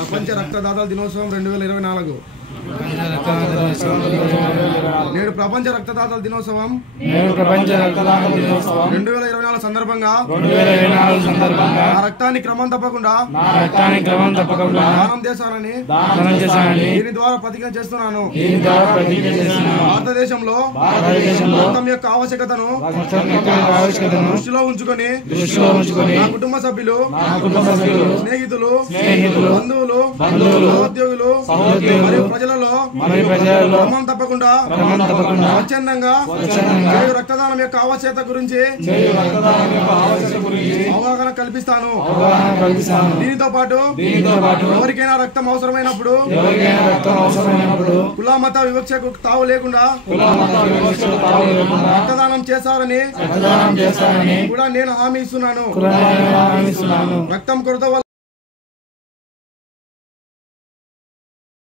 ప్రపంచ రక్తదాతల దినోత్సవం 2024 నేడు ప్రపంచ రక్తదాతల దినోత్సవం 2024 సందర్భంగా ఆ రక్తాన్ని క్రమం తప్పకుండా దానం చేశానని దీని ద్వారా ప్రతిజ్ఞ చేస్తున్నాను. భారతదేశంలో రక్తం యొక్క ఆవశ్యకతను దృష్టిలో ఉంచుకొని నా కుటుంబ సభ్యులు, స్నేహితులు, బంధువులు, సహోద్యోగులు మరియు ప్రజలలో క్రమం తప్పకుండా స్వచ్ఛందంగా రక్తదానం యొక్క ఆవశ్యకత గురించి అవగాహన కల్పిస్తాను. దీనితో పాటు ఎవరికైనా రక్తం అవసరమైనప్పుడు కుల మత వివక్షకు తావు లేకుండా రక్తదానం చేస్తారని కూడా నేను హామీ ఇస్తున్నాను. రక్తం కొరత